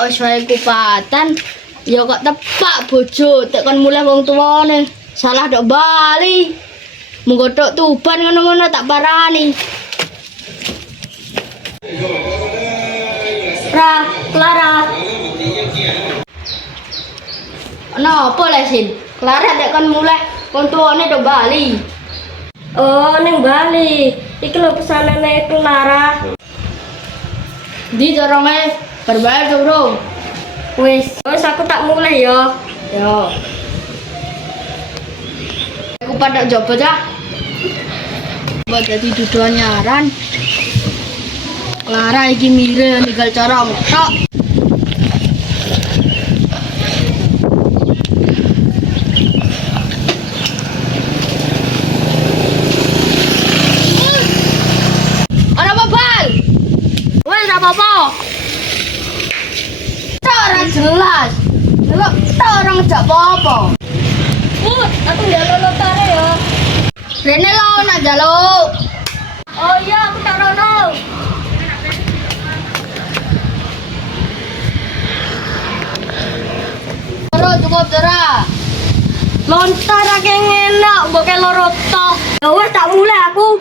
kok wis wae kupatan. Ya kok tepak bojo tekan mulai wong tuane. Salah dok bali. Menggodok tuban ngono-ngono tak parani. Clara. Napa lesin? Clara tekan mulai wong tuane dok bali. Oh, neng Bali. Iki lho pesanane Clara. Di dorongnya berbayar tuh bro. Wis aku tak mulai ya. Yo. Aku pada coba aja. Buat jadi duduan nyaran. Clara iki mire ninggal corong. Tok. Ana apa bal? Woi, ora apa-apa. Orang jelas. Delok orang jak apa-apa. Aku njaluk lotare ya. Rene lo nak jaluk. Oh iya, aku tak rono. Terus cukup Dara. Lontar akeh enak, mbok ke loro tok. Ya wis tak mulai aku.